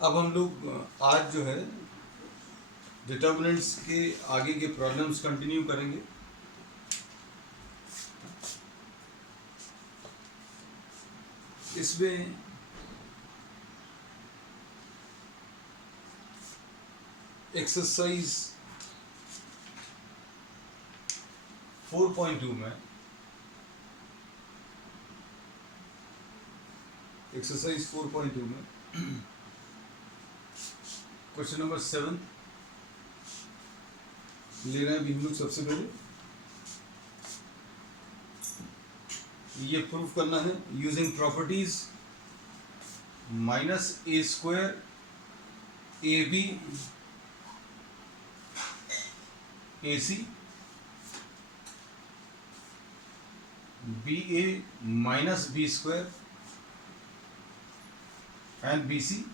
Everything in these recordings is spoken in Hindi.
अब हम लोग आज जो है डिटर्मिनेंट्स के आगे के प्रॉब्लम्स कंटिन्यू करेंगे। इसमें एक्सरसाइज 4.2 में क्वेश्चन नंबर 7 ले रहे हैं भी हम लोग। सबसे पहले ये प्रूफ करना है using properties minus a square a b a c b a minus b square and b c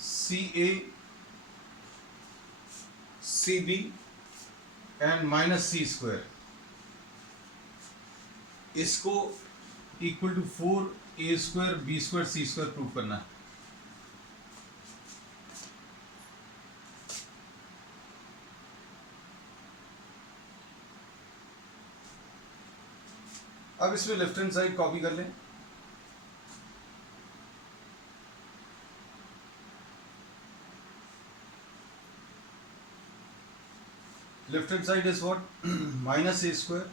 c a c b and minus c square इसको equal to 4 a square b square c square prove करना है। अब इसमें लेफ्ट हैंड साइड कॉपी कर लें। Left hand side is what minus a square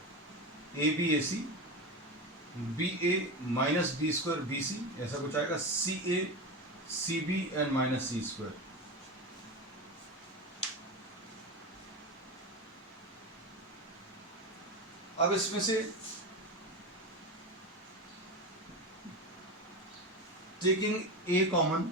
a b a c b a minus b square b c, ऐसा कुछ आएगा। C a c b and minus c square. अब इसमें से टेकिंग ए कॉमन,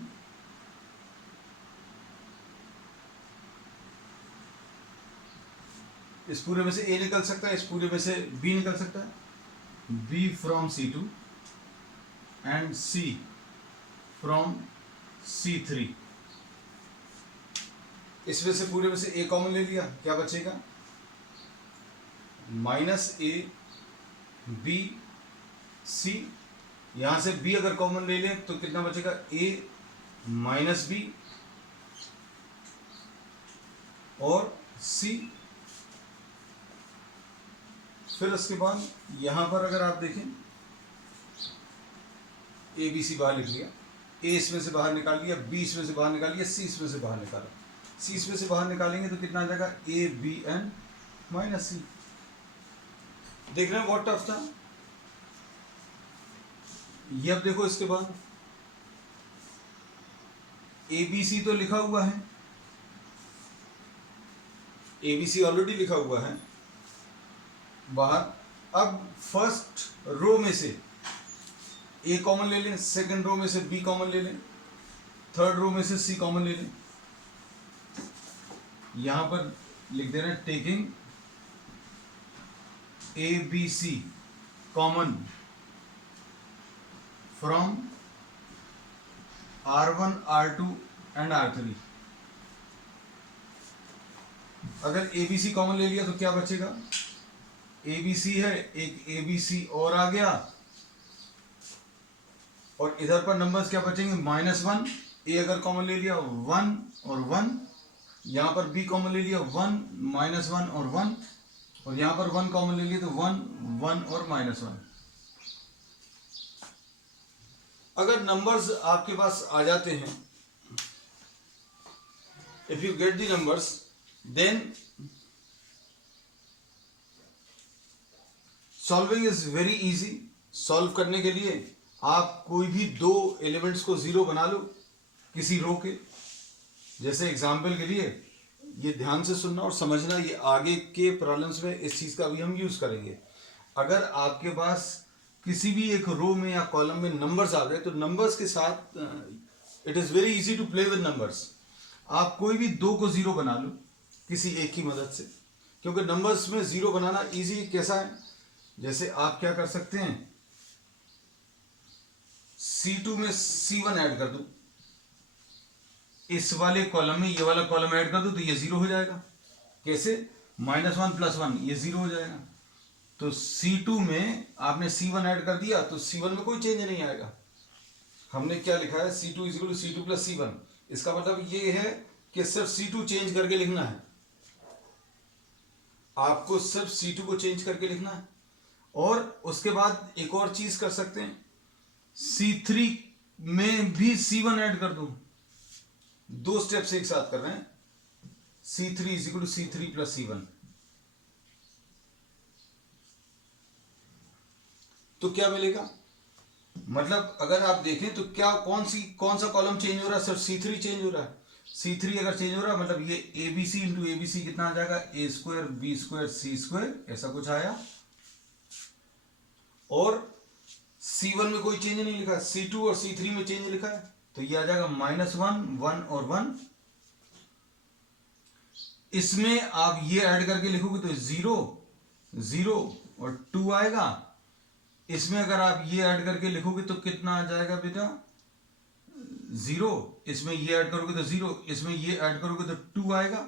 इस पूरे में से ए निकल सकता है, इस पूरे में से बी निकल सकता है। B from C2 and C from C3। इसमें से पूरे में से A कॉमन ले लिया, क्या बचेगा? माइनस ए बी सी, यहां से B अगर कॉमन ले लें तो कितना बचेगा? A माइनस बी और C। फिर उसके बाद यहां पर अगर आप देखें ए बी सी बाहर लिख लिया, ए इसमें से बाहर निकाल लिया, बी इसमें से बाहर निकाल लिया, सी इसमें से बाहर निकाला। सी इसमें से बाहर निकालेंगे तो कितना आ जाएगा? ए बी एन माइनस सी। देख रहे हैं बहुत टफ था ये। अब देखो इसके बाद ए बी सी तो लिखा हुआ है, ए बी सी ऑलरेडी लिखा हुआ है बाहर। अब फर्स्ट रो में से ए कॉमन ले लें, सेकंड रो में से बी कॉमन ले लें, थर्ड रो में से सी कॉमन ले लें। यहां पर लिख दे रहे हैं taking a b c common from R1 R2 and R3। अगर ए बी सी कॉमन ले लिया तो क्या बचेगा? ए बी सी है, एक ए बी सी और आ गया, और इधर पर नंबर्स क्या बचेंगे? -1। ए अगर कॉमन ले लिया 1 और 1, यहां पर बी कॉमन ले लिया 1 -1 और 1, और यहां पर 1 कॉमन ले लिया तो 1 1 और -1। अगर नंबर्स आपके पास आ जाते हैं, if you get the numbers, then solving is very easy. Solve करने के लिए आप कोई भी दो एलिमेंट्स को जीरो बना लो किसी रो के। जैसे एग्जाम्पल के लिए ये ध्यान से सुनना और समझना, ये आगे के प्रॉब्लम्स में इस चीज का भी हम यूज करेंगे। अगर आपके पास किसी भी एक रो में या कॉलम में नंबर्स आ गए तो नंबर्स के साथ it is very easy to play with numbers. आप कोई भी दो को जीरो बना लो किसी एक की मदद से, क्योंकि नंबर्स में जीरो बनाना इजी कैसा है? जैसे आप क्या कर सकते हैं, C2 में C1 ऐड कर दो, इस वाले कॉलम में ये वाला कॉलम ऐड कर दो तो ये जीरो हो जाएगा। कैसे? -1 + 1 ये जीरो हो जाएगा। तो C2 में आपने C1 ऐड कर दिया तो C1 में कोई चेंज नहीं आएगा। हमने क्या लिखा है, C2 is equal to C2 plus C1। इसका मतलब ये है कि सिर्फ C2 चेंज करके लिखना है, आपको सिर्फ C2 को चेंज करके लिखना है। और उसके बाद एक और चीज कर सकते हैं, C3 में भी C1 ऐड कर दूं। दो स्टेप्स एक साथ कर रहे हैं, C3 is equal to C3 plus C1। तो क्या मिलेगा, मतलब अगर आप देखें तो क्या कौन सा कॉलम चेंज हो रहा है, सिर्फ C3 चेंज हो रहा है। C3 अगर चेंज हो रहा है मतलब ये ABC इंटू ABC कितना आ जाएगा, A² B² C², ऐसा कुछ आया। और C1 में कोई चेंज नहीं लिखा, C2 और C3 में चेंज लिखा है, तो ये आ जाएगा -1 1 और 1। इसमें आप ये ऐड करके लिखोगे तो 0 0 और 2 आएगा। इसमें अगर आप ये ऐड करके लिखोगे तो कितना आ जाएगा बेटा, 0। इसमें ये ऐड करोगे तो 0, इसमें ये ऐड करोगे तो 2 आएगा,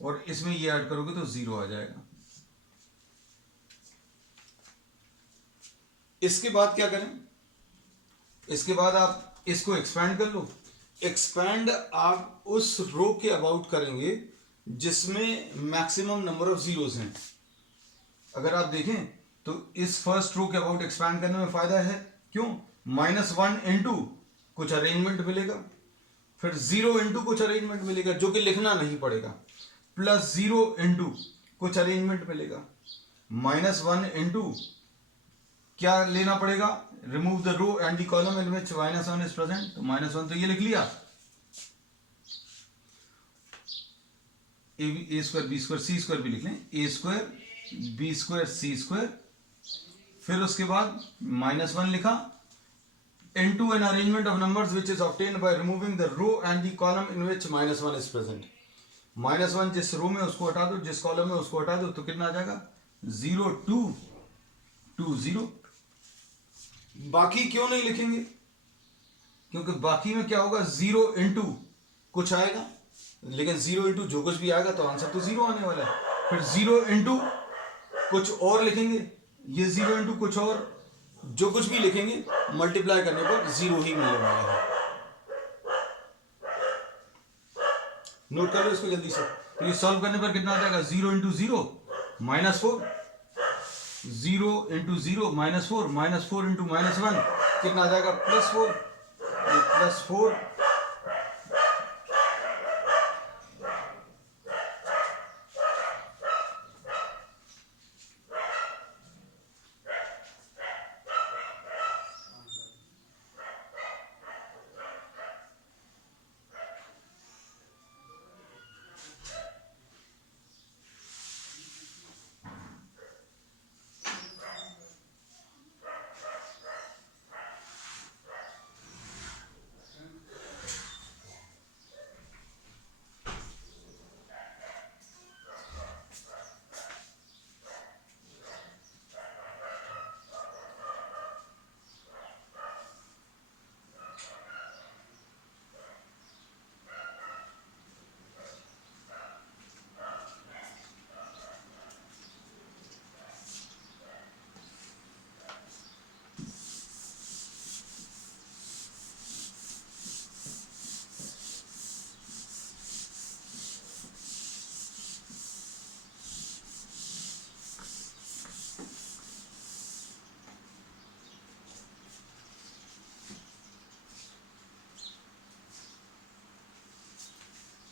और इसमें ये ऐड करोगे तो 0 आ जाएगा। इसके बाद क्या करें, इसके बाद आप इसको एक्सपैंड कर लो। एक्सपैंड आप उस रो के अबाउट करेंगे जिसमें मैक्सिमम नंबर ऑफ जीरोस हैं। अगर आप देखें तो इस फर्स्ट रो के अबाउट एक्सपैंड करने में फायदा है, क्यों, -1 इंटू कुछ अरेंजमेंट मिलेगा, फिर 0 इंटू कुछ अरेंजमेंट मिलेगा जो कि लिखना नहीं पड़ेगा, प्लस 0 इंटू कुछ अरेंजमेंट मिलेगा, -1 इंटू क्या लेना पड़ेगा, remove the row and the column in which -1 is present, तो -1 तो ये लिख लिया, A² B² C² भी लिख लें, A² B² C², फिर उसके बाद -1 लिखा, into an arrangement of numbers which is obtained by removing the row and the column in which -1 is present। -1 जिस रो में उसको हटा दो, जिस कॉलम में उसको हटा दो, तो कितना आ जाएगा, 0 2 2 0। बाकी क्यों नहीं लिखेंगे, क्योंकि बाकी में क्या होगा, 0 इंटू कुछ आएगा, लेकिन 0 इंटू जो कुछ भी आएगा तो आंसर तो 0 आने वाला है। फिर 0 इंटू कुछ और लिखेंगे, ये 0 इंटू कुछ और जो कुछ भी लिखेंगे मल्टीप्लाई करने पर 0 ही मिलने वाला है। नोट कर लो इसको जल्दी से। तो ये सॉल्व करने पर कितना आ जाएगा, 0 इंटू 0 -4, 0 इंटू 0 -4, -4 इंटू -1 कितना आ जाएगा, +4, +4।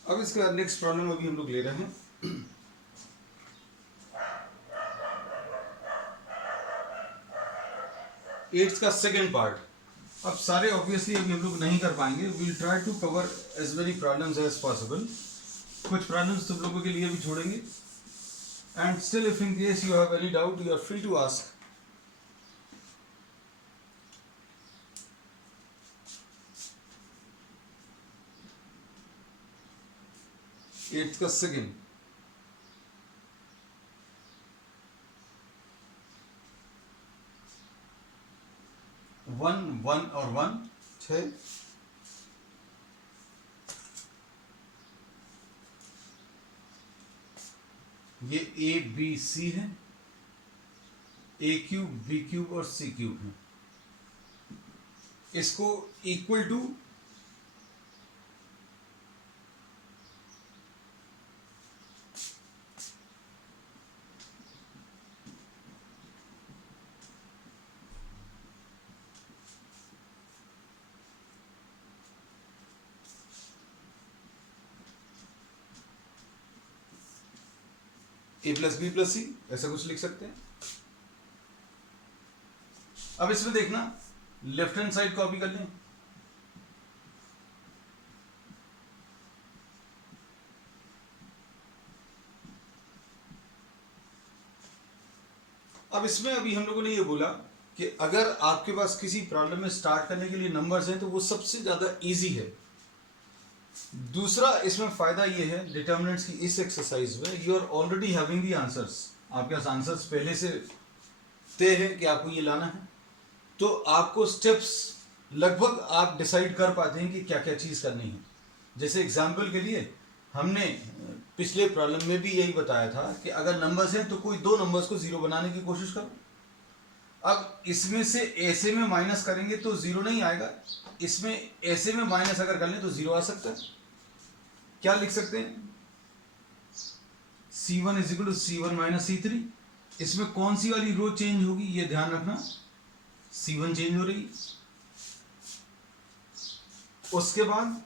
अब इसके बाद नेक्स्ट प्रॉब्लम अभी हम लोग ले रहे हैं। एट्थ का सेकेंड पार्ट। अब सारे ऑब्वियसली अभी हम लोग नहीं कर पाएंगे, we'll try to cover as many problems as possible. कुछ प्रॉब्लम्स तुम लोगों के लिए भी छोड़ेंगे, and still if in case you have any doubt you are free to ask. Eighth का सेकेंड, 1 1 और 1 6, ये ABC है, A³ B³ और C³ है। इसको equal to a plus b plus c, ऐसा कुछ लिख सकते हैं। अब इसमें देखना, लेफ्ट हैंड साइड कॉपी कर लें। अब इसमें अभी हम लोगों ने ये बोला कि अगर आपके पास किसी प्रॉब्लम में स्टार्ट करने के लिए नंबर्स हैं तो वो सबसे ज्यादा इजी है। दूसरा इसमें फायदा ये है डिटर्मिनेंट्स की इस एक्सरसाइज में, you are already having the answers, आपके पास आंसर्स पहले से तय है कि आपको ये लाना है, तो आपको स्टेप्स लगभग आप डिसाइड कर पाते हैं कि क्या क्या चीज़ करनी है। जैसे एग्जाम्पल के लिए हमने पिछले प्रॉब्लम में भी यही बताया था कि अगर नंबर्स हैं तो कोई दो नंबर्स को जीरो बनाने की कोशिश करो। अब इसमें से ऐसे में माइनस करेंगे तो जीरो नहीं आएगा, इसमें ऐसे में माइनस अगर कर लें तो जीरो आ सकता है। क्या लिख सकते हैं, C1 is equal to C1 minus C3। इसमें कौन सी वाली रो चेंज होगी ये ध्यान रखना, C1 चेंज हो रही। उसके बाद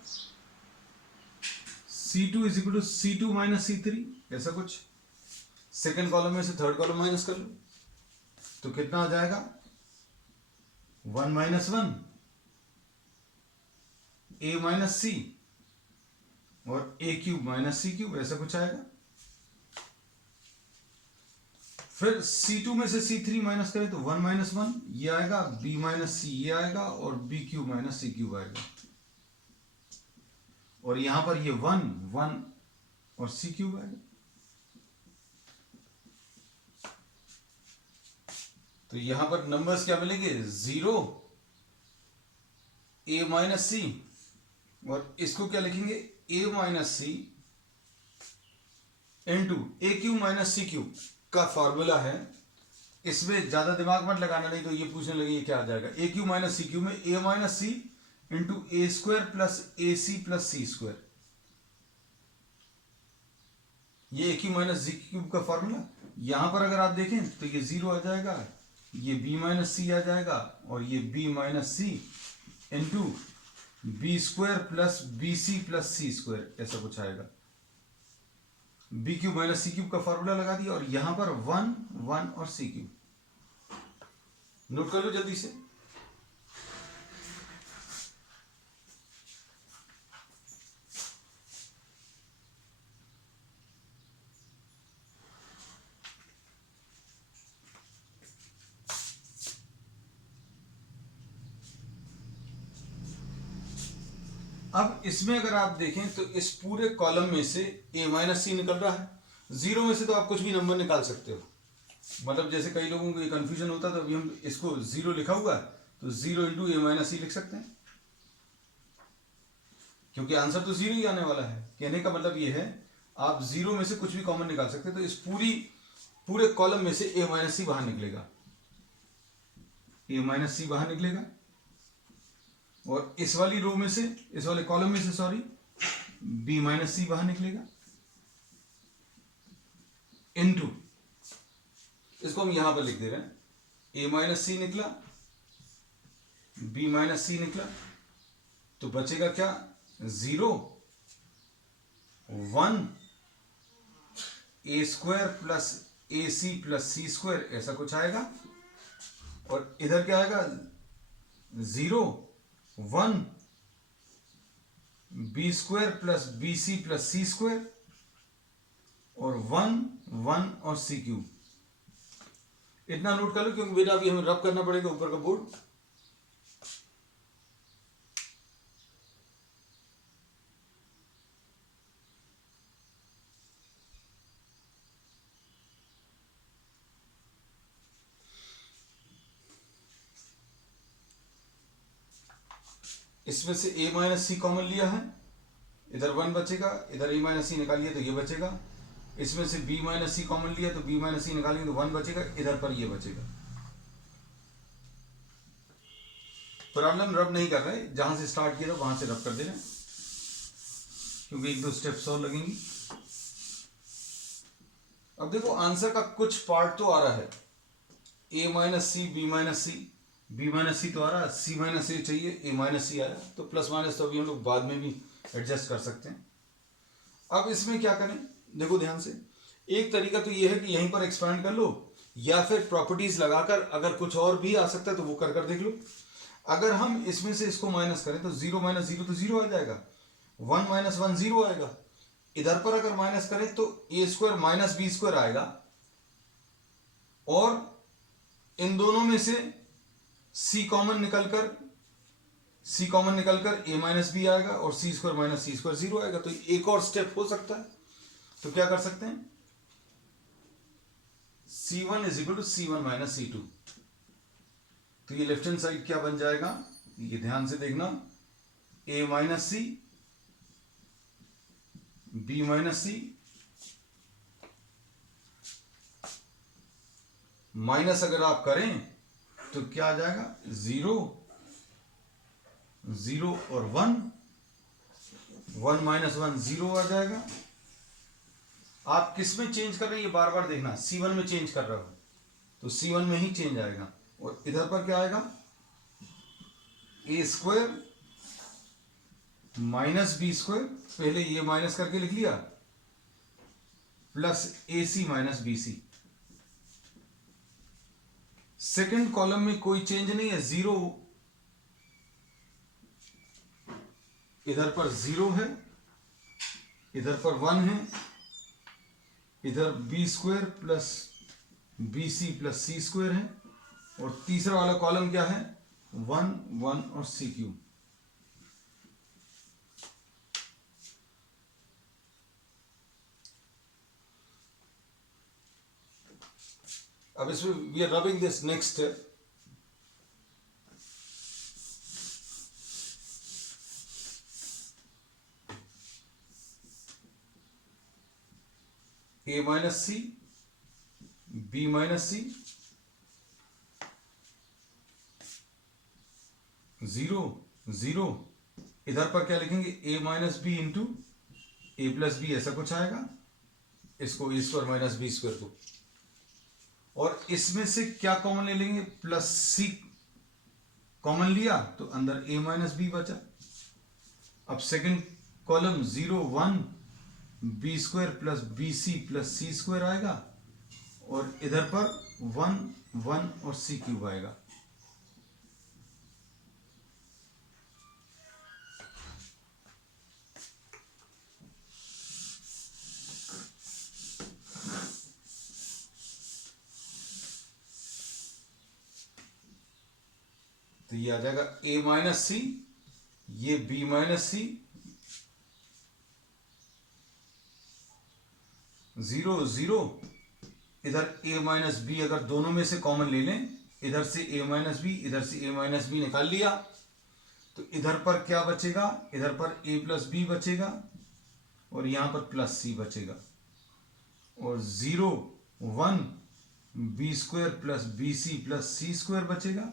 C2 is equal to C2 minus C3, ऐसा कुछ। सेकेंड कॉलम में से थर्ड कॉलम माइनस कर लो तो कितना आ जाएगा, 1 माइनस 1 A माइनस C और A cube minus C cube, ऐसा कुछ आएगा। फिर C2 में से C3 माइनस करें तो 1 माइनस 1 ये आएगा, B माइनस C ये आएगा और B cube minus C cube आएगा। और यहां पर ये 1 1 और C क्यूब आएगा। तो यहां पर नंबर्स क्या मिलेंगे, 0 A माइनस C, और इसको क्या लिखेंगे, A minus C into A cube minus C cube का फॉर्मूला है। इसमें ज्यादा दिमाग मत लगाना, नहीं तो ये पूछने लगे ये क्या आ जाएगा। A cube minus C cube में A minus C into A square plus AC plus C square, ये A cube minus C cube का फॉर्मूला। यहां पर अगर आप देखें तो ये 0 आ जाएगा, ये B माइनस C आ जाएगा और ये B minus C into b square plus b c plus c square, ऐसा कुछ आएगा। B cube minus c cube का फॉर्मूला लगा दिया और यहां पर 1 1 और सी क्यूब नोट कर लो जल्दी से। अब इसमें अगर आप देखें तो इस पूरे कॉलम में से A माइनस सी निकल रहा है, जीरो में से तो आप कुछ भी नंबर निकाल सकते हो। मतलब जैसे कई लोगों को ये कंफ्यूजन होता है तो अभी हम इसको जीरो लिखा हुआ है तो 0 इंटू A माइनस सी लिख सकते हैं, क्योंकि आंसर तो जीरो ही आने वाला है। कहने का मतलब ये है आप जीरो में से कुछ भी कॉमन निकाल सकते हैं। तो इस पूरे कॉलम में से A माइनस सी बाहर निकलेगा, A माइनस सी बाहर निकलेगा और इस वाली रो में से, इस वाले कॉलम में से सॉरी, B माइनस सी बाहर निकलेगा इनटू, इसको हम यहां पर लिख दे रहे हैं, A माइनस सी निकला, B माइनस सी निकला, तो बचेगा क्या, 0 1 A square plus AC plus C square, ऐसा कुछ आएगा। और इधर क्या आएगा, 0 1 B square plus BC plus C square और 1 1 और C क्यूब। इतना नोट कर लो क्योंकि बेटा अभी हमें रब करना पड़ेगा ऊपर का बोर्ड। इसमें से A माइनस सी कॉमन लिया है, इधर 1 बचेगा, इधर A माइनस सी निकालिए तो ये बचेगा। इसमें से B माइनस सी कॉमन लिया तो B माइनस सी निकालेंगे तो 1 बचेगा, इधर पर ये बचेगा। प्रॉब्लम रब नहीं कर रहे, जहां से स्टार्ट किया था वहां से रब कर देना, क्योंकि एक दो स्टेप्स और लगेंगी। अब देखो आंसर का कुछ पार्ट तो आ रहा है, a minus c b minus c, b minus c तो आ रहा है, सी माइनस ए चाहिए, ए माइनस सी आया, तो प्लस माइनस तो अभी हम लोग बाद में भी एडजस्ट कर सकते हैं। अब इसमें क्या करें, देखो ध्यान से, एक तरीका तो ये है कि यहीं पर एक्सपेंड कर लो, या फिर प्रॉपर्टीज लगाकर अगर कुछ और भी आ सकता है तो वो कर कर देख लो। अगर हम इसमें से इसको माइनस करें तो 0 माइनस 0 तो 0 आ जाएगा, 1 माइनस 1 0 आएगा। इधर पर अगर माइनस करें तो ए स्क्वायर माइनस बी स्क्वायर आएगा, और इन दोनों में से c कॉमन निकलकर a माइनस बी आएगा, और c square minus c square 0 आएगा। तो एक और स्टेप हो सकता है, तो क्या कर सकते हैं, c1 is equal to c1 minus c2। तो ये लेफ्ट हैंड साइड क्या बन जाएगा, ये ध्यान से देखना, a minus c b minus c minus अगर आप करें तो क्या आ जाएगा, 0 0 और 1, 1 माइनस 1 0 आ जाएगा। आप किस में चेंज कर रहे हैं ये बार बार देखना, c1 में चेंज कर रहा हो तो c1 में ही चेंज आएगा। और इधर पर क्या आएगा, a square minus b square, पहले ये माइनस करके लिख लिया, plus a c minus b c. Second column में कोई चेंज नहीं है, 0 इधर पर 0 है, इधर पर 1 है, इधर b square plus b c plus c square है, और तीसरा वाला कॉलम क्या है, 1 1 और सी क्यूब। अब इसमें we are rubbing this next step, a minus c b minus c 0 0, इधर पर क्या लिखेंगे, a minus b into a plus b, ऐसा कुछ आएगा, इसको a square minus b square को, और इसमें से क्या कॉमन ले लेंगे, प्लस सी कॉमन लिया तो अंदर a माइनस बी बचा। अब second column 0 1 b square plus b c plus c square आएगा, और इधर पर 1 1 और सी क्यूब आएगा। तो ये आ जाएगा a माइनस सी, ये b माइनस सी, 0 0, इधर a माइनस बी अगर दोनों में से कॉमन ले लें, इधर से a माइनस बी, इधर से a माइनस बी निकाल लिया, तो इधर पर क्या बचेगा, इधर पर a प्लस बी बचेगा, और यहां पर प्लस सी बचेगा, और 0 1 b square plus b c plus c square बचेगा,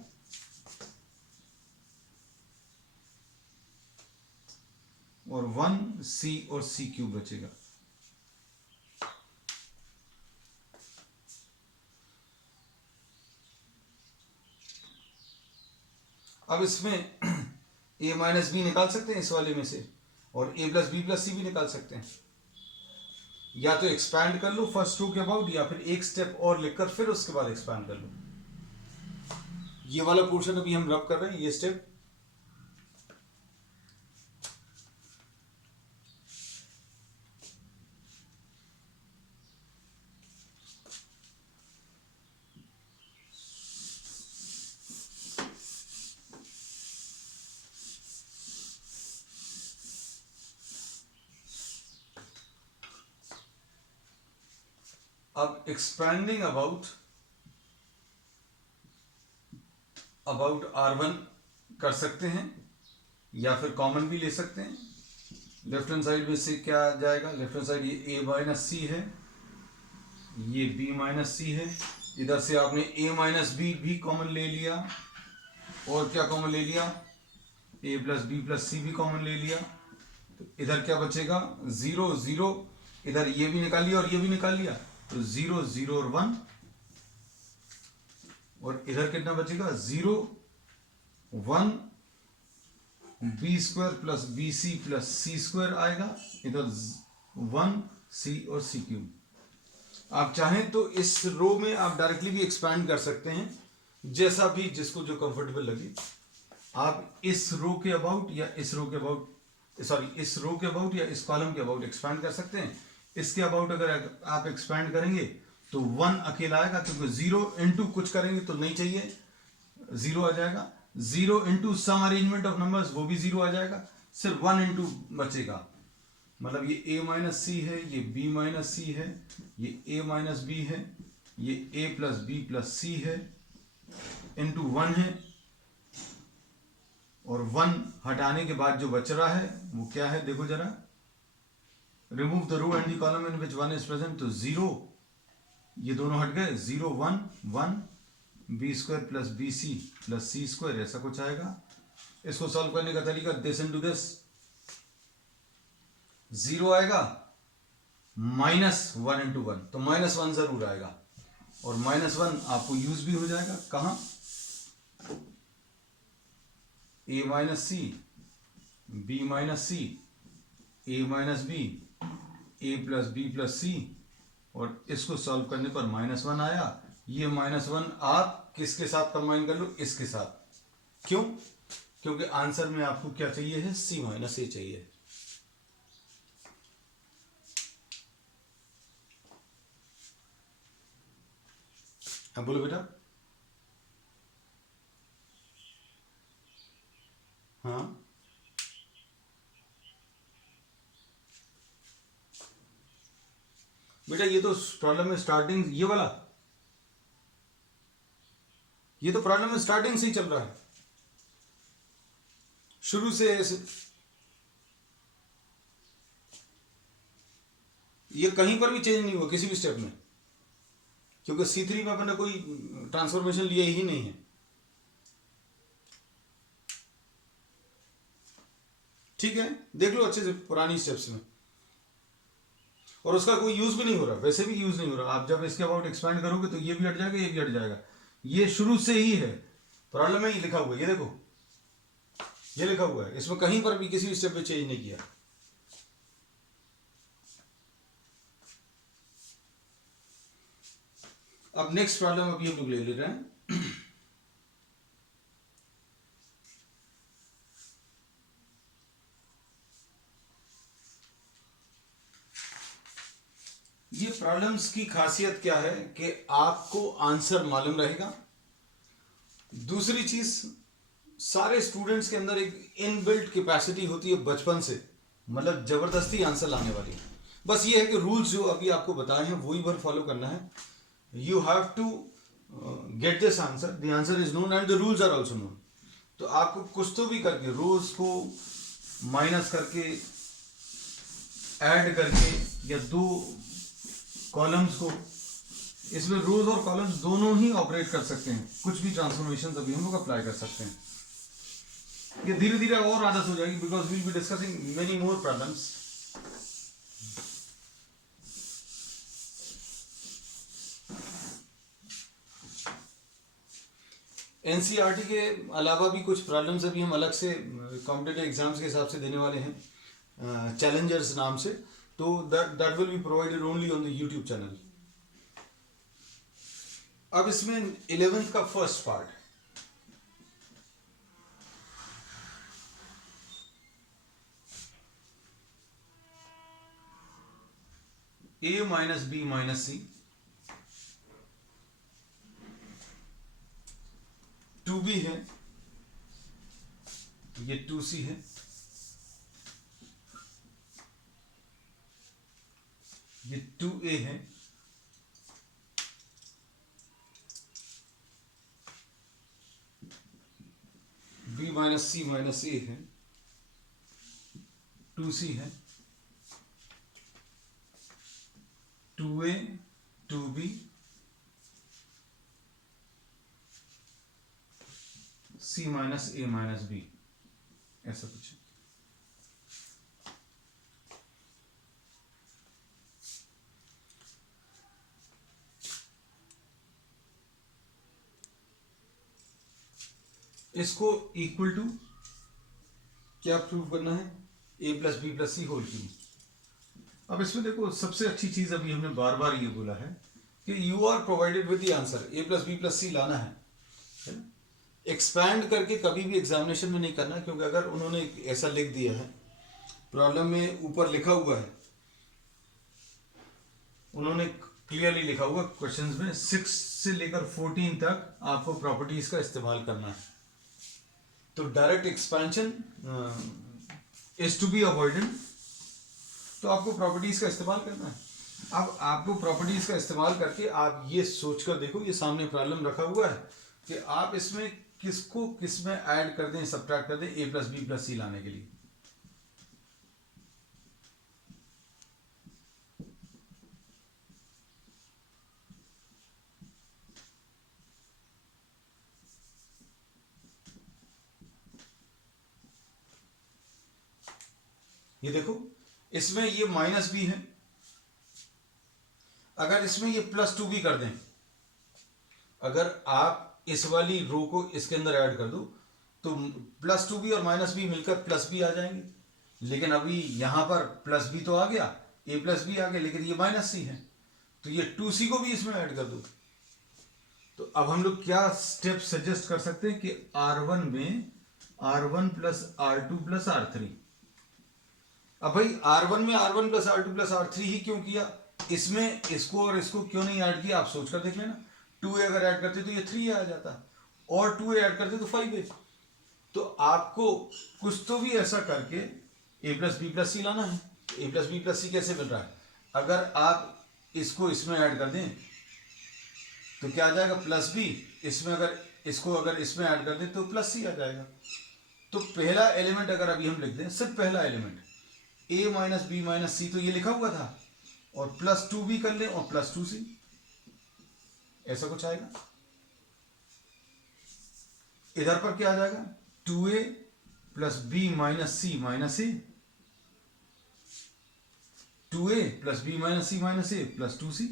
और 1 सी और सी क्यूब बचेगा। अब इसमें a माइनस बी निकाल सकते हैं इस वाले में से, और a प्लस बी प्लस सी भी निकाल सकते हैं। या तो एक्सपैंड कर लो फर्स्ट टू के अबाउट, या फिर एक स्टेप और लिखकर फिर उसके बाद एक्सपैंड कर लो। ये वाला पोर्शन अभी हम रब कर रहे हैं, ये स्टेप। अब एक्सपैंडिंग अबाउट R1 कर सकते हैं, या फिर कॉमन भी ले सकते हैं। लेफ्ट हैंड साइड में से क्या जाएगा, लेफ्ट हैंड साइड ये a माइनस सी है, ये b माइनस सी है, इधर से आपने a माइनस बी भी कॉमन ले लिया, और क्या कॉमन ले लिया, ए प्लस बी प्लस सी भी कॉमन ले लिया, तो इधर क्या बचेगा, 0 0, इधर ये भी निकाल लिया और ये भी निकाल लिया, तो 0 0 और 1, और इधर कितना बचेगा, 0 1 b square plus b c plus c square आएगा, इधर 1 सी और सी क्यूब। आप चाहें तो इस रो में आप डायरेक्टली भी एक्सपैंड कर सकते हैं, जैसा भी जिसको जो कंफर्टेबल लगे। आप इस रो के अबाउट या इस रो के अबाउट, सॉरी इस रो के अबाउट या इस कॉलम के अबाउट एक्सपैंड कर सकते हैं। इसके अबाउट अगर आप एक्सपैंड करेंगे तो 1 अकेला आएगा, क्योंकि 0 इंटू कुछ करेंगे तो नहीं चाहिए, 0 आ जाएगा। 0 into some arrangement of numbers, वो भी 0 आ जाएगा, सिर्फ 1 इंटू बचेगा। मतलब ये a माइनस सी है, ये b माइनस सी है, ये a माइनस बी है, ये a प्लस बी प्लस सी है, इंटू 1 है, और 1 हटाने के बाद जो बच रहा है वो क्या है, देखो जरा, remove the row and the column in which 1 is present, तो 0, ये दोनों हट गए, 0 1 1 b square plus b c plus c square, ऐसा कुछ आएगा। इसको सॉल्व करने का तरीका दिस इनटू दिस, 0 आएगा, माइनस 1 इंटू 1, तो माइनस 1 जरूर आएगा, और माइनस 1 आपको यूज भी हो जाएगा कहां, a minus c, b minus c, a minus b, a plus b plus c, और इसको सॉल्व करने पर माइनस 1 आया। ये माइनस 1 आप किसके साथ कंबाइन कर लो, इसके साथ, क्यों, क्योंकि आंसर में आपको क्या चाहिए है, c माइनस a चाहिए। अब बोलो बेटा, हाँ बेटा, ये तो प्रॉब्लम में स्टार्टिंग, ये वाला, ये तो प्रॉब्लम में स्टार्टिंग से ही चल रहा है, शुरू से ऐसे, ये कहीं पर भी चेंज नहीं हुआ किसी भी स्टेप में, क्योंकि C3 में अपने कोई ट्रांसफॉर्मेशन लिया ही नहीं है। ठीक है, देख लो अच्छे से पुरानी स्टेप्स में, और उसका कोई यूज भी नहीं हो रहा, वैसे भी यूज नहीं हो रहा। आप जब इसके अबाउट एक्सपैंड करोगे तो ये भी हट जाएगा, ये भी हट जाएगा, ये शुरू से ही है, प्रॉब्लम में ही लिखा हुआ है, ये देखो, ये लिखा हुआ है, इसमें कहीं पर भी किसी स्टेप पे चेंज नहीं किया। अब नेक्स्ट प्रॉब्लम अभी हम लोग ले रहे हैं। ये प्रॉब्लम्स की खासियत क्या है कि आपको आंसर मालूम रहेगा। दूसरी चीज, सारे स्टूडेंट्स के अंदर एक इनबिल्ट कैपेसिटी होती है बचपन से, मतलब जबरदस्ती आंसर लाने वाली। बस ये है कि रूल्स जो अभी आपको बताए हैं वही भर फॉलो करना है। You have to get this answer, the answer is known and the rules are also known. तो आपको कुछ तो भी करके, रोज को माइनस करके, ऐड करके, या दो कॉलम्स को, इसमें रोज और कॉलम्स दोनों ही ऑपरेट कर सकते हैं, कुछ भी ट्रांसफॉर्मेशन अभी हम लोग अप्लाई कर सकते हैं। ये धीरे धीरे और आदत हो जाएगी, because we'll be discussing many more problems. NCERT के अलावा भी कुछ प्रॉब्लम्स अभी हम अलग से कॉम्पिटेटिव एग्जाम्स के हिसाब से देने वाले हैं, चैलेंजर्स नाम से, तो that will be provided only on the YouTube channel. अब इसमें 11th का first part, a minus b minus c, 2b है, ये 2c है, ये 2a है, b minus c minus a है, 2c है, 2a 2b c minus a minus b, ऐसा कुछ। इसको इक्वल टू क्या प्रूव करना है, a plus b plus c whole cube. अब इसमें देखो सबसे अच्छी चीज अभी हमने बार बार ये बोला है कि you are provided with the answer, a plus b plus c लाना है। एक्सपैंड करके कभी भी एग्जामिनेशन में नहीं करना, क्योंकि अगर उन्होंने ऐसा लिख दिया है प्रॉब्लम में, ऊपर लिखा हुआ है, उन्होंने क्लियरली लिखा हुआ क्वेश्चंस में 6 से लेकर 14 तक आपको प्रॉपर्टीज का इस्तेमाल करना है। तो direct expansion is to be avoided, तो आपको प्रॉपर्टीज का इस्तेमाल करना है। अब आपको प्रॉपर्टीज का इस्तेमाल करके आप ये सोचकर देखो, ये सामने प्रॉब्लम रखा हुआ है कि आप इसमें किसको किस में ऐड कर दें, सब्ट्रैक्ट कर दें ए प्लस बी प्लस सी लाने के लिए। ये देखो इसमें ये माइनस बी है, अगर इसमें ये प्लस 2 भी कर दें, अगर आप इस वाली रो को इसके अंदर ऐड कर दो तो प्लस 2 भी और माइनस बी मिलकर प्लस बी आ जाएंगे। लेकिन अभी यहां पर प्लस बी तो आ गया, ए प्लस बी आ गया, लेकिन ये माइनस सी है, तो ये 2c को भी इसमें ऐड कर दो। तो अब हम लोग क्या स्टेप सजेस्ट कर सकते हैं कि R1 में R1 plus R2 plus R3। अब भाई R1 में R1 plus R2 plus R3 ही क्यों किया, इसमें इसको और इसको क्यों नहीं ऐड किया, आप सोच कर देख लेना। 2a अगर ऐड करते तो ये 3a आ जाता, और 2a ऐड करते तो 5a। तो आपको कुछ तो भी ऐसा करके a plus b plus c लाना है। a प्लस बी प्लस सी कैसे मिल रहा है, अगर आप इसको इसमें ऐड कर दें तो क्या आ जाएगा, प्लस बी, इसमें अगर इसको अगर इसमें ऐड कर दें तो प्लस सी आ जाएगा। तो पहला एलिमेंट अगर अभी हम लिख दें, सिर्फ पहला element a minus b minus c, तो ये लिखा हुआ था, और प्लस 2 भी कर लें और प्लस 2c, ऐसा कुछ आएगा। इधर पर क्या आ जाएगा, 2a plus B minus c minus ए, 2a plus B minus c minus ए प्लस 2c,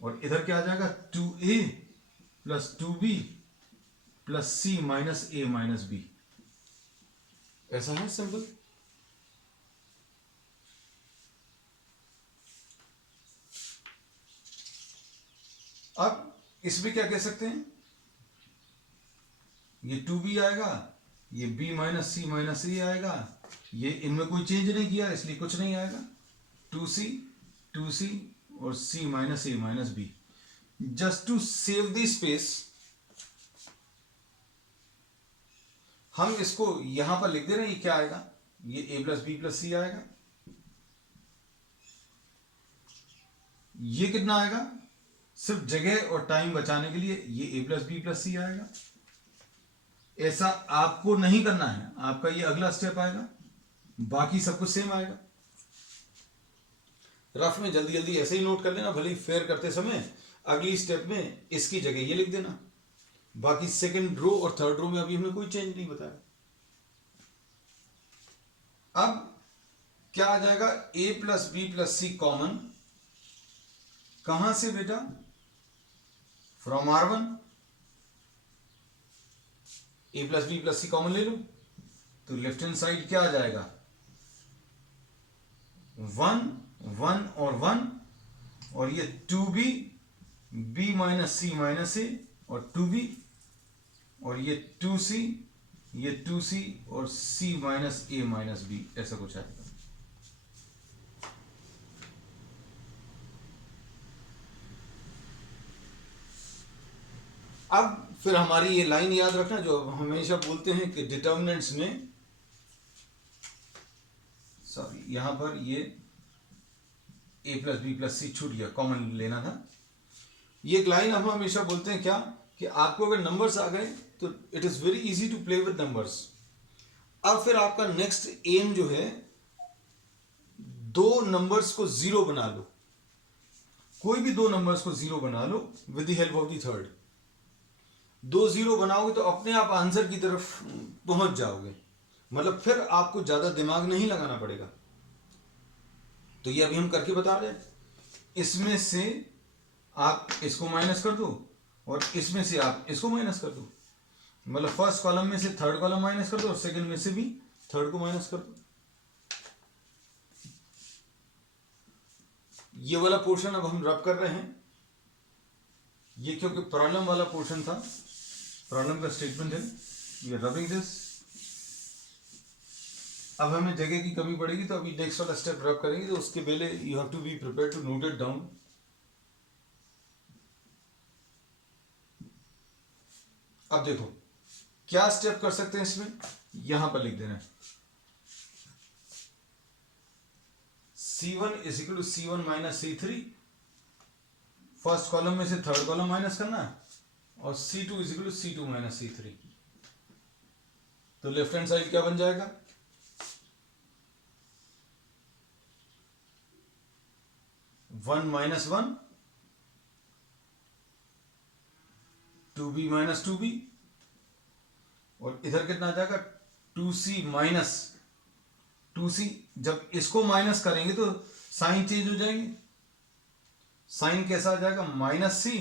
और इधर क्या आ जाएगा, 2a plus 2b plus C minus a minus b. ऐसा है सिंपल। अब इसमें क्या कह सकते हैं, ये 2b आएगा, ये b माइनस सी माइनस ए आएगा, ये इनमें कोई चेंज नहीं किया इसलिए कुछ नहीं आएगा, 2c और c minus a minus b. Just to save the space हम इसको यहां पर लिख दे रहे हैं, ये क्या आएगा, ये a प्लस बी प्लस सी आएगा, ये कितना आएगा, सिर्फ जगह और टाइम बचाने के लिए ये a प्लस बी प्लस सी आएगा। ऐसा आपको नहीं करना है, आपका ये अगला स्टेप आएगा, बाकी सब कुछ सेम आएगा। रफ में जल्दी जल्दी ऐसे ही नोट कर लेना, भले ही फेयर करते समय अगली स्टेप में इसकी जगह ये लिख देना, बाकी सेकंड रो और थर्ड रो में अभी हमें कोई चेंज नहीं बताया। अब क्या आ जाएगा, a plus b plus c common, कहां से बेटा, from R1, a plus b plus c common ले लो, तो लेफ्ट हैंड साइड क्या आ जाएगा, 1 1 और 1, और ये 2b b minus c minus ए और 2b, और ये 2c, ये 2c और c minus a minus b, ऐसा कुछ आएगा। अब फिर हमारी ये लाइन याद रखना जो हम हमेशा बोलते हैं कि डिटर्मिनेंट्स में, सॉरी यहां पर ये a प्लस बी प्लस सी छूट गया, कॉमन लेना था। ये एक लाइन हम हमेशा बोलते हैं क्या, कि आपको अगर नंबर्स आ गए तो it is very easy to play with numbers. अब फिर आपका नेक्स्ट एम जो है, दो नंबर्स को जीरो बना लो, कोई भी दो नंबर्स को जीरो बना लो with the help of the third. दो जीरो बनाओगे तो अपने आप आंसर की तरफ पहुंच जाओगे, मतलब फिर आपको ज्यादा दिमाग नहीं लगाना पड़ेगा। तो ये अभी हम करके बता रहे हैं। इसमें से आप इसको माइनस कर दो और इसमें से आप इसको माइनस कर दो, मतलब फर्स्ट कॉलम में से थर्ड कॉलम माइनस कर दो और सेकंड में से भी थर्ड को माइनस कर दो। ये वाला पोर्शन अब हम रब कर रहे हैं, ये क्योंकि प्रॉब्लम वाला पोर्शन था, प्रॉब्लम का स्टेटमेंट है, वी आर रबिंग दिस। अब हमें जगह की कमी पड़ेगी तो अभी नेक्स्ट वाला स्टेप रब करेंगे, तो उसके पहले you have to be prepare to note it down. अब देखो क्या स्टेप कर सकते हैं इसमें, यहां पर लिख देना C1 is equal to C1 minus C3, first column में से थर्ड कॉलम माइनस करना है, और C2 is equal to C2 minus C3। तो लेफ्ट हैंड साइड क्या बन जाएगा, 1 माइनस 1 2b माइनस 2b, और इधर कितना आ जाएगा 2c माइनस 2c। जब इसको माइनस करेंगे तो साइन चेंज हो जाएंगे, साइन कैसा आ जाएगा माइनस c,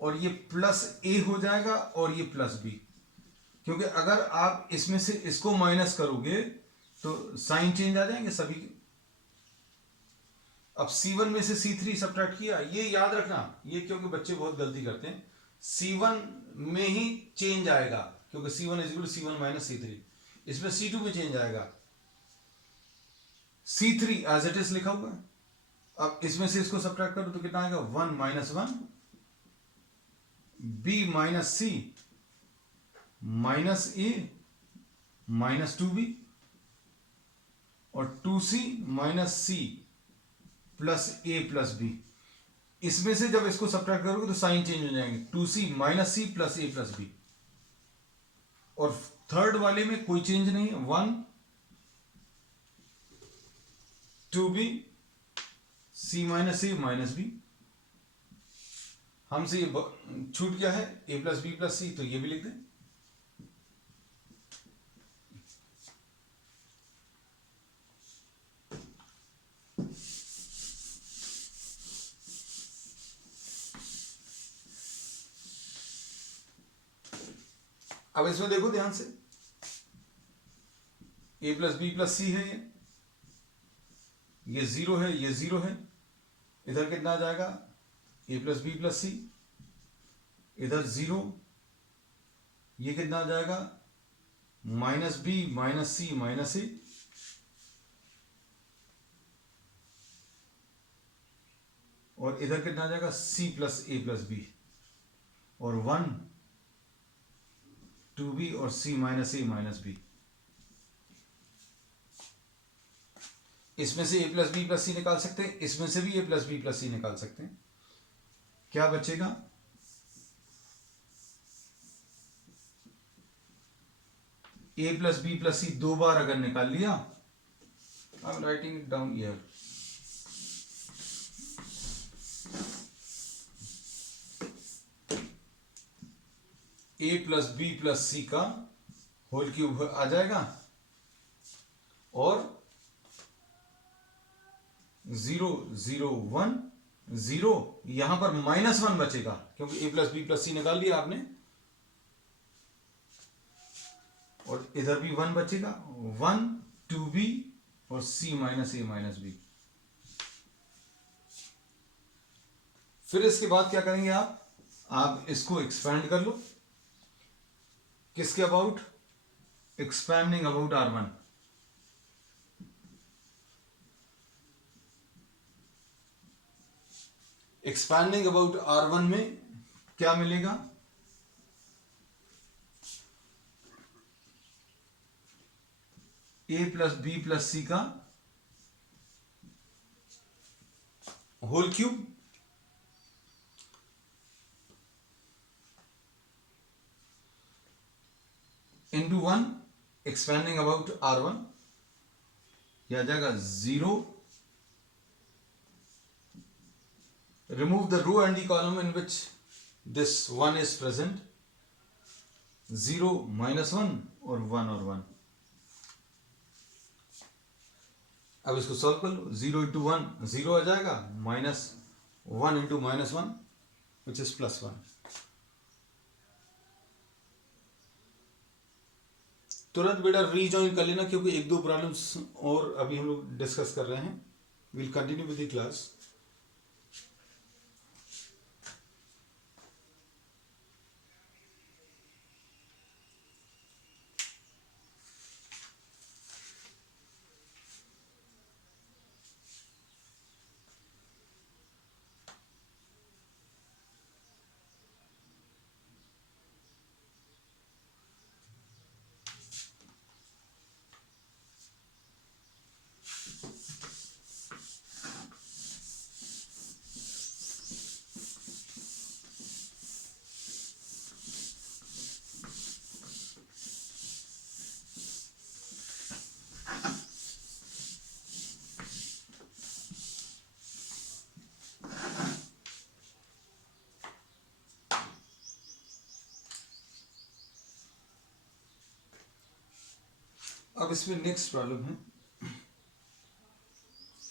और ये प्लस a हो जाएगा और ये प्लस b, क्योंकि अगर आप इसमें से इसको माइनस करोगे तो साइन चेंज आ जाएंगे सभी के। अब C1 में से C3 सब्ट्रैक्ट किया, ये याद रखना, ये क्योंकि बच्चे बहुत गलती करते हैं, C1 में ही चेंज आएगा क्योंकि C1 is equal to C1 minus C3, इसमें C2 में चेंज आएगा, C3 एज इट इज लिखा हुआ है। अब इसमें से इसको सब्ट्रैक्ट करो तो कितना आएगा 1 minus 1 b minus c minus a minus 2b, और 2c minus c plus a plus b। इसमें से जब इसको सब्ट्रैक्ट करोगे तो साइन चेंज हो जाएंगे, 2c minus c plus a plus b। और थर्ड वाले में कोई चेंज नहीं है, 1 2b c minus a minus b। हमसे ये छूट गया है a plus b plus c, तो ये भी लिख दें। अब इसमें देखो ध्यान से, a प्लस बी प्लस सी है, ये जीरो है, ये जीरो है, इधर कितना आ जाएगा a प्लस बी प्लस सी, इधर जीरो, ये कितना आ जाएगा minus b minus c minus ए, और इधर कितना आ जाएगा c प्लस ए प्लस बी, और 1 2b और c minus a minus B. इसमें से a प्लस बी प्लस सी निकाल सकते हैं, इसमें से भी a प्लस बी प्लस सी निकाल सकते हैं। क्या बचेगा a प्लस बी प्लस सी दो बार अगर निकाल लिया, I am writing it down here, a plus b plus c का होल क्यूब आ जाएगा, और 0 0 1 0, यहां पर माइनस 1 बचेगा क्योंकि a प्लस बी प्लस सी निकाल लिया आपने, और इधर भी 1 बचेगा, 1 2b और c minus a minus B. फिर इसके बाद क्या करेंगे आप इसको एक्सपैंड कर लो, किसके about, expanding about R1। Expanding about R1 में क्या मिलेगा, a plus b plus c का whole cube into 1 expanding about R1, यह आ जाएगा 0, remove the row and the column in which this 1 is present, 0 -1 और 1 और 1। अब इसको सॉल्व कर लो, 0 इंटू 1 0 आ जाएगा, -1 इंटू -1 विच इज +1। तुरंत बेटा रीजॉइन कर लेना, क्योंकि एक दो प्रॉब्लम्स और अभी हम लोग डिस्कस कर रहे हैं। Will continue with the class. अब इसमें नेक्स्ट प्रॉब्लम है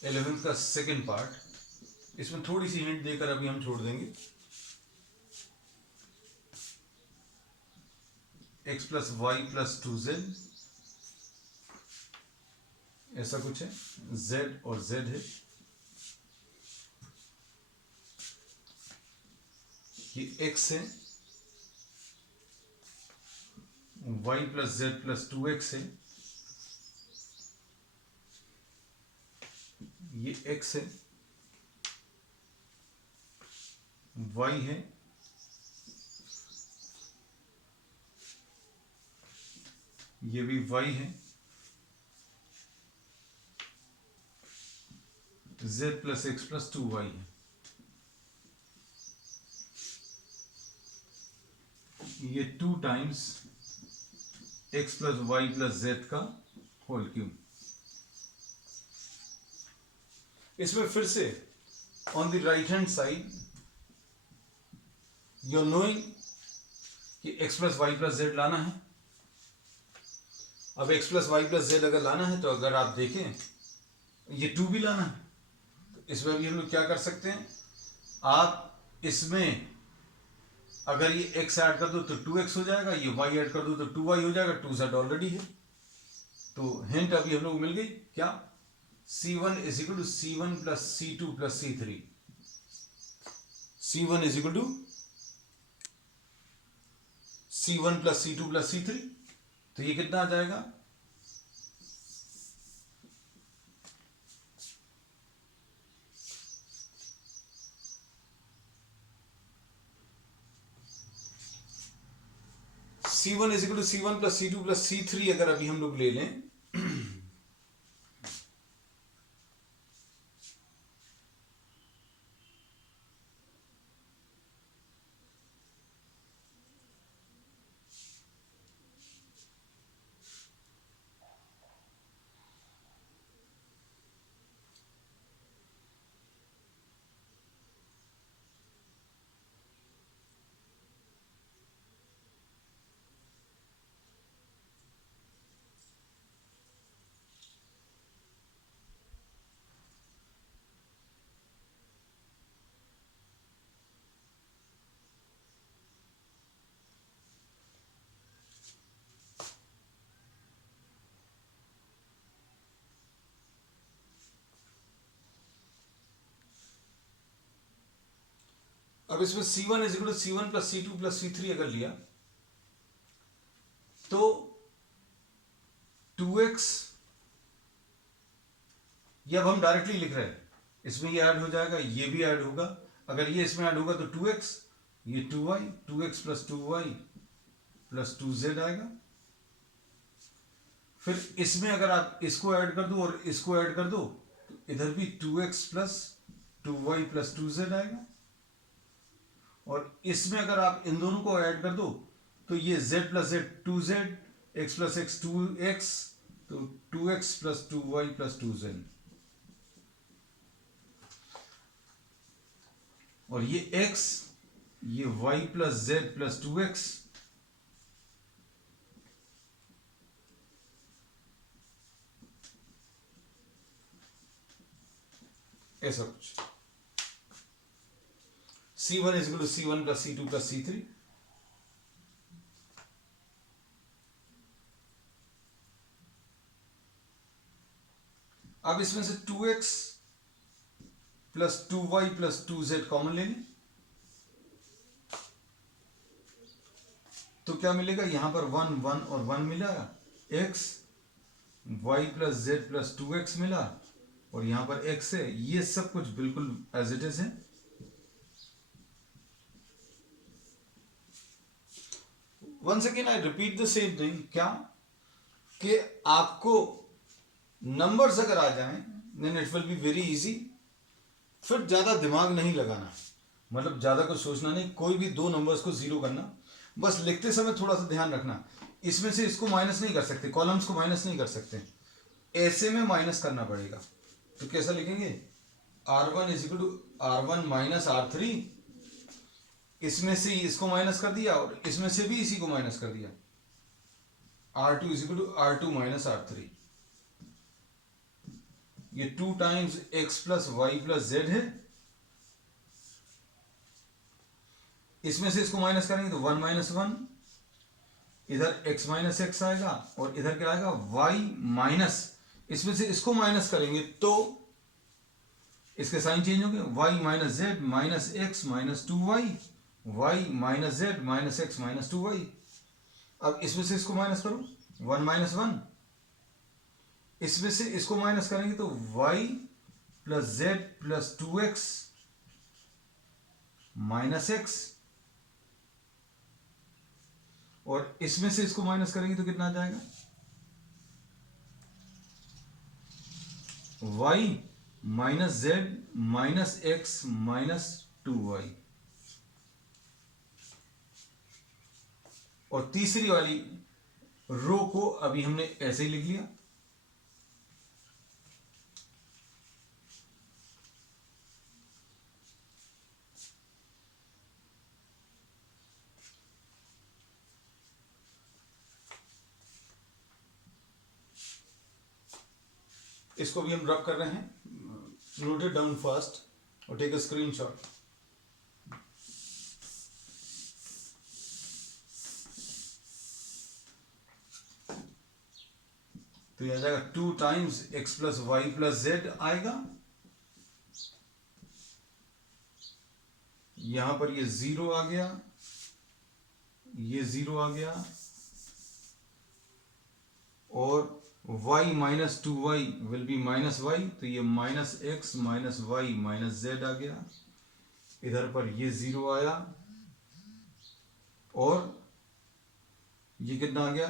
11th का सेकंड पार्ट। इसमें थोड़ी सी हिंट देकर अभी हम छोड़ देंगे। x plus y plus 2z, ऐसा कुछ है, z और z है, ये x है, y plus z plus 2x है, ये x है, y है, ये भी y है, z plus x plus 2y है। ये 2 times x plus y plus z का होल क्यूब। इसमें फिर से on the right hand side you are knowing कि x plus y plus z लाना है। अब x plus y plus z अगर लाना है तो अगर आप देखें ये 2 भी लाना है, तो इसमें भी हम लोग क्या कर सकते हैं, आप इसमें अगर ये x ऐड कर दो तो 2x हो जाएगा, ये y ऐड कर दो तो 2y हो जाएगा, 2z ऑलरेडी है। तो हिंट अभी हम लोग मिल गई क्या, C1 is equal to C1 plus C2 plus C3। C1 is equal to C1 plus C2 plus C3, तो ये कितना आ जाएगा, C1 is equal to C1 plus C2 plus C3 अगर अभी हम लोग ले लें, अब इसमें C1 is equal to C1 plus C2 plus C3 अगर लिया तो 2x, ये अब हम डायरेक्टली लिख रहे हैं, इसमें ये ऐड हो जाएगा, ये भी ऐड होगा, अगर ये इसमें ऐड होगा तो 2x, ये 2y, 2x plus 2y plus 2z आएगा। फिर इसमें अगर आप इसको ऐड कर दो और इसको ऐड कर दो तो इधर भी 2x plus 2y plus 2z आएगा, और इसमें अगर आप इन दोनों को ऐड कर दो तो ये z plus z 2z, x plus x 2x, तो 2x plus 2y plus 2z, और ये x ये y plus Z plus 2x, ऐसा कुछ। C1 is equal to C1 plus C2 plus C3। अब इसमें से 2x plus 2y plus 2z common ले लें, तो क्या मिलेगा? यहां पर 1 1 और 1 मिला, x y plus Z plus 2x मिला, और यहां पर x है। ये सब कुछ बिल्कुल एज इट इज है। Once again I repeat the same thing, क्या कि आपको नंबर्स अगर आ जाएं then it will be very easy. फिर ज्यादा दिमाग नहीं लगाना, मतलब ज्यादा कुछ सोचना नहीं, कोई भी दो नंबर्स को जीरो करना। बस लिखते समय थोड़ा सा ध्यान रखना, इसमें से इसको माइनस नहीं कर सकते, कॉलम्स को माइनस नहीं कर सकते, ऐसे में माइनस करना पड़ेगा। तो कैसा लिखेंगे? R1 is equal to R1 minus R3, इसमें से इसको माइनस कर दिया और इसमें से भी इसी को माइनस कर दिया, R2 is equal to R2 minus R3। ये 2 times x plus y plus z है, इसमें से इसको माइनस करेंगे तो 1 माइनस 1, इधर x माइनस एक्स आएगा और इधर क्या आएगा? y माइनस, इसमें से इसको माइनस करेंगे तो इसके साइन चेंज होंगे, y minus Z minus x minus 2y, y minus Z minus x minus 2y। अब इसमें से इसको माइनस करो, 1 माइनस 1, इसमें से इसको माइनस करेंगे तो y plus Z plus 2x minus x, और इसमें से इसको माइनस करेंगे तो कितना आ जाएगा? y minus Z minus x minus 2y। और तीसरी वाली रो को अभी हमने ऐसे ही लिख लिया। इसको भी हम ड्रॉप कर रहे हैं, नोट इट डाउन फास्ट और टेक अ स्क्रीनशॉट। तो यह आ जाएगा 2 times x plus y plus z आएगा, यहां पर ये 0 आ गया, ये 0 आ गया, और y minus 2y will be minus y, तो ये minus x minus y minus z आ गया। इधर पर ये 0 आया, और ये कितना आ गया?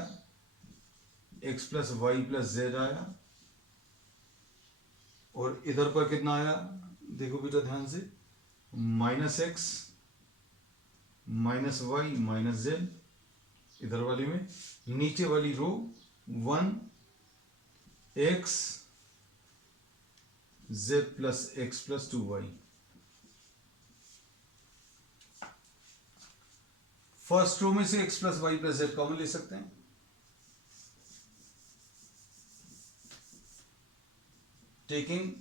x plus y plus z आया, और इधर पर कितना आया? देखो बेटा ध्यान से, minus x minus y minus z, इधर वाली में। नीचे वाली row 1 x z plus x plus 2y। First row में से x plus y plus z common ले सकते हैं, taking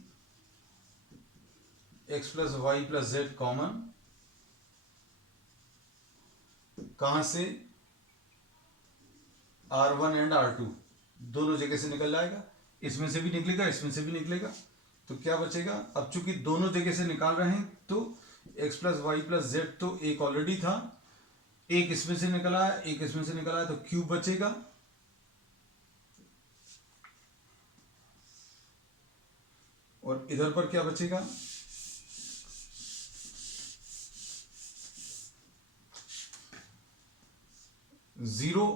x plus y plus z common. कहां से? R1 एंड R2 दोनों जगह से निकल जाएगा, इसमें से भी निकलेगा, इसमें से भी निकलेगा, तो क्या बचेगा? अब चूंकि दोनों जगह से निकाल रहे हैं तो x plus y plus z तो एक ऑलरेडी था, एक इसमें से निकला है, एक इसमें से निकला है, तो क्यूब बचेगा। और इधर पर क्या बचेगा? जीरो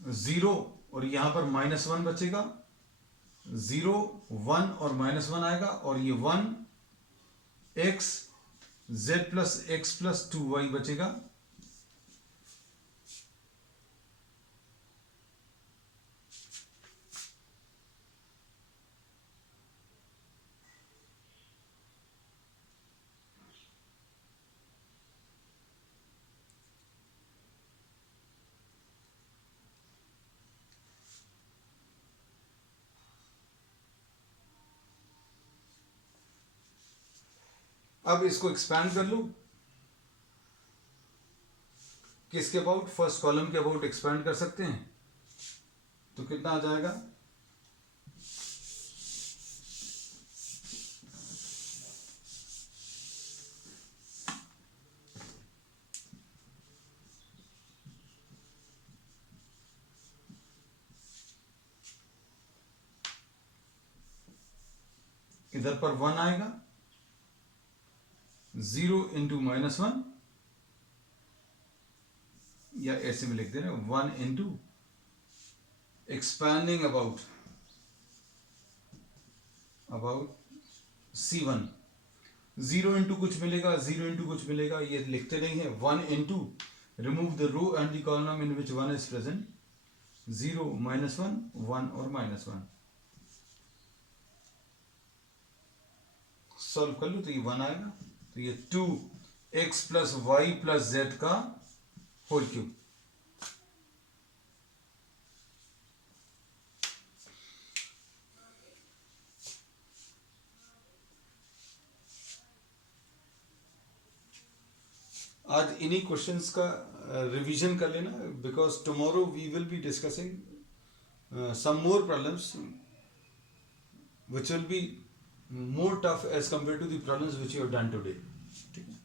जीरो, और यहां पर माइनस 1 बचेगा, 0 1 और माइनस 1 आएगा, और ये 1 x z plus x plus 2y बचेगा। अब इसको एक्सपैंड कर लो, किसके अबाउट, फर्स्ट कॉलम के अबाउट एक्सपैंड कर सकते हैं, तो कितना आ जाएगा, इधर पर 1 आएगा, 0 इंटू -1, या ऐसे में लिख दे रहे 1 into expanding about C1, 0 into कुछ मिलेगा, 0 इंटू कुछ मिलेगा, ये लिखते नहीं है, 1 into remove the row and the column in which 1 is present, 0 -1 1 और -1, सॉल्व कर लो तो ये 1 आएगा, तो ये 2x plus y plus z का होल क्यूब। आज इन्हीं क्वेश्चंस का रिवीजन कर लेना, because tomorrow we will be discussing some more problems which will be more tough as compared to the problems which you have done today. ठीक है।